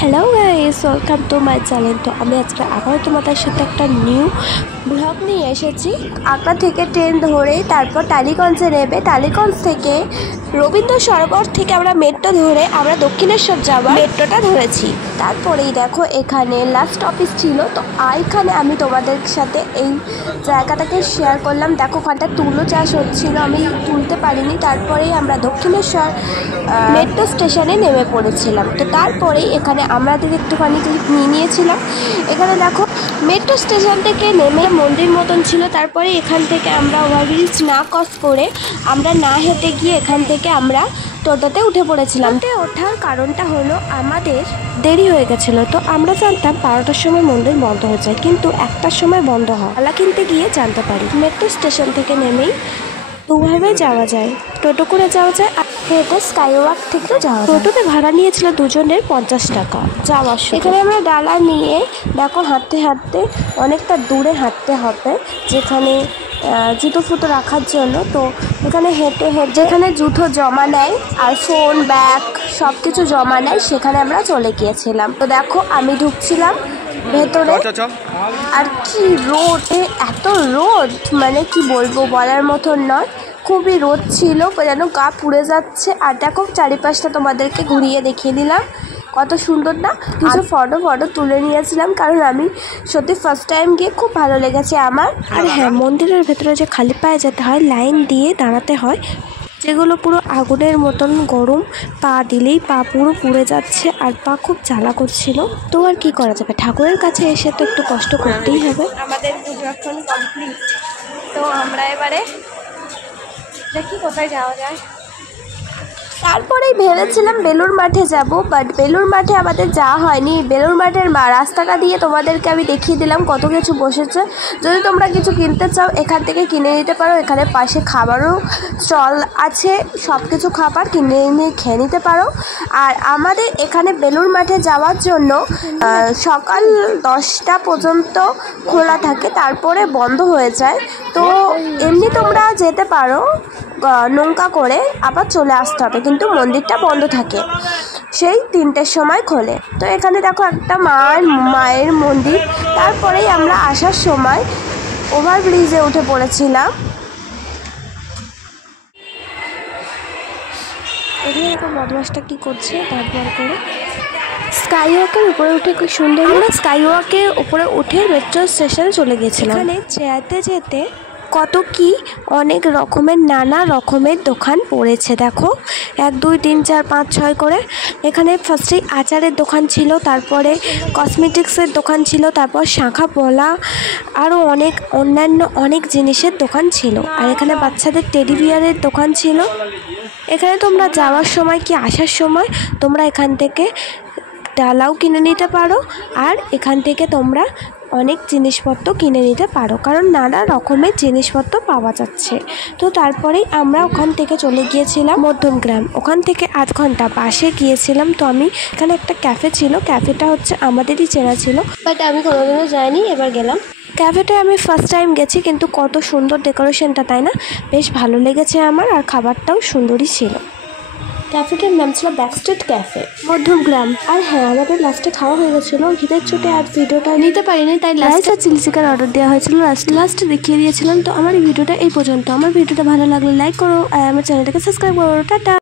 Hello guys, welcome to my channel. তো আমি আজকে আবারও তোমাদের সাথে একটা নিউ ব্লগ নিয়ে এসেছি। আগ্রা থেকে ট্রেন ধরে তারপর টালিগঞ্জে নেবে, টালিগঞ্জ থেকে রবীন্দ্র সরোবর থেকে আমরা মেট্রো ধরে আমরা দক্ষিণেশ্বর যাওয়ার মেট্রোটা ধরেছি। তারপরেই দেখো এখানে লাস্ট অফিস ছিল, তো এখানে আমি তোমাদের সাথে এই জায়গাটাকে শেয়ার করলাম। দেখো ওখানটা তুলো চাষ হচ্ছিল, আমি তুলতে পারিনি। তারপরেই আমরা দক্ষিণেশ্বর মেট্রো স্টেশনে নেমে পড়েছিলাম। তো তারপরেই এখানে আমাদের একটুখানি নিয়ে নিয়েছিলাম। এখানে দেখো মেট্রো স্টেশন থেকে নেমে মন্দির মতন ছিল। তারপরে এখান থেকে আমরা ওভারব্রিজ না ক্রস করে আমরা না হেঁটে গিয়ে এখান থেকে আমরা টোটোতে উঠে পড়েছিলাম। ওঠার কারণটা হলো আমাদের দেরি হয়ে গেছিলো। তো আমরা জানতাম 12টার সময় মন্দির বন্ধ হয়ে যায়, কিন্তু 1টার সময় বন্ধ হয়। আলা কিনতে গিয়ে জানতে পারি মেট্রো স্টেশন থেকে নেমেই দুভাবে যাওয়া যায়, টোটো করে যাওয়া যায় আর হেঁটে স্কাইওয়াক থেকে যাওয়া যায়। টোটোতে ভাড়া নিয়েছিল দুজনের 50 টাকা যাওয়ার সময়। এখানে আমরা ডালা নিয়ে দেখো হাঁটতে হাঁটতে অনেকটা দূরে হাঁটতে হবে, যেখানে জুতো ফুতো রাখার জন্য। তো এখানে হেঁটে হেঁটে যেখানে জুতো জমা নেয় আর ফোন ব্যাগ সব কিছু জমা নেয়, সেখানে আমরা চলে গিয়েছিলাম। তো দেখো আমি ঢুকছিলাম ভেতরে, আর কি রোদ, এত রোদ মানে কি বলবো, বলার মতন নয়। খুবই রোদ ছিল, যেন গা পুড়ে যাচ্ছে। আর দেখো চারিপাশটা তোমাদেরকে ঘুরিয়ে দেখিয়ে দিলাম, কত সুন্দর না। কিছু ফটো তুলে নিয়েছিলাম, কারণ আমি সত্যি ফার্স্ট টাইম গিয়ে খুব ভালো লেগেছে আমার। আর হ্যাঁ, মন্দিরের ভেতরে যে খালি পায়ে যেতে হয়, লাইন দিয়ে দাঁড়াতে হয়, যেগুলো পুরো আগুনের মতন গরম, পা দিলেই পা পুরো পুড়ে যাচ্ছে আর পা খুব জ্বালা করছিল। তো আর কি করা যাবে, ঠাকুরের কাছে এসে তো একটু কষ্ট করতেই হবে। আমাদের পুজো কমপ্লিট, তো আমরা এবারে দেখি কোথায় যাওয়া যায়। তারপরেই ভেবেছিলাম বেলুর মাঠে যাব, বাট বেলুর মাঠে আমাদের যাওয়া হয়নি। বেলুর মাঠের রাস্তাটা দিয়ে তোমাদেরকে আমি দেখিয়ে দিলাম কত কিছু বসেছে। যদি তোমরা কিছু কিনতে চাও এখান থেকে কিনে নিতে পারো। এখানে পাশে খাবারও স্টল আছে, সব কিছু খাবার কিনে নিয়ে খেয়ে নিতে পারো। আর আমাদের এখানে বেলুর মাঠে যাওয়ার জন্য সকাল 10টা পর্যন্ত খোলা থাকে, তারপরে বন্ধ হয়ে যায়। তো এমনি তোমরা যেতে পারো নৌকা করে, আবার চলে আসতে হবে, কিন্তু মন্দিরটা বন্ধ থাকে, সেই 3টের সময় খোলে। তো এখানে দেখো একটা মায়ের মন্দির। তারপরেই আমরা আসার সময় ওভারব্রিজে উঠে পড়েছিলাম। এখানে দেখো বদমাসটা কি করছে, তারপর করে স্কাইওয়াকের উপরে উঠে খুব সুন্দর। আমরা স্কাইওয়াকের উপরে উঠে মেট্রো স্টেশনে চলে গেছিলাম। এখানে যেতে যেতে কত কি অনেক রকমের নানা রকমের দোকান পড়েছে। দেখো 1 2 3 4 5 6 করে। এখানে ফার্স্টেই আচারের দোকান ছিল, তারপরে কসমেটিক্সের দোকান ছিল, তারপর শাঁখা পলা, আরও অন্যান্য অনেক জিনিসের দোকান ছিল। আর এখানে বাচ্চাদের টেডি বিয়ারের দোকান ছিল। এখানে তোমরা যাওয়ার সময় কি আসার সময় তোমরা এখান থেকে ডালাও কিনে নিতে পারো, আর এখান থেকে তোমরা অনেক জিনিসপত্র কিনে নিতে পারো, কারণ নানা রকমের জিনিসপত্র পাওয়া যাচ্ছে। তো তারপরেই আমরা ওখান থেকে চলে গিয়েছিলাম মধ্যমগ্রাম। ওখান থেকে আধ ঘন্টা বাসে গিয়েছিলাম। তো আমি এখানে একটা ক্যাফে ছিল, ক্যাফেটা হচ্ছে আমাদেরই চেনা ছিল, বাট আমি কোনোদিনও যাইনি, এবার গেলাম। ক্যাফেটায় আমি ফার্স্ট টাইম গেছি, কিন্তু কত সুন্দর ডেকোরেশনটা, তাই না? বেশ ভালো লেগেছে আমার, আর খাবারটাও সুন্দরই ছিল। ক্যাফেটার নাম ছিল ব্যাকস্ট্রিট ক্যাফে, মধ্যমগ্রাম। আর হ্যাঁ, আমাদের লাস্টে খাওয়া হয়ে গেছিলো, ঘিরের চোটে আর ভিডিওটা নিতে পারিনি, তাই রাইস আর চিলি চিকেন অর্ডার দেওয়া হয়েছিল, লাস্টে দেখিয়ে দিয়েছিলাম। তো আমার এই ভিডিওটা এই পর্যন্ত। আমার ভিডিওটা ভালো লাগলে লাইক করো আর আমার চ্যানেলটাকে সাবস্ক্রাইব করো। টাটা।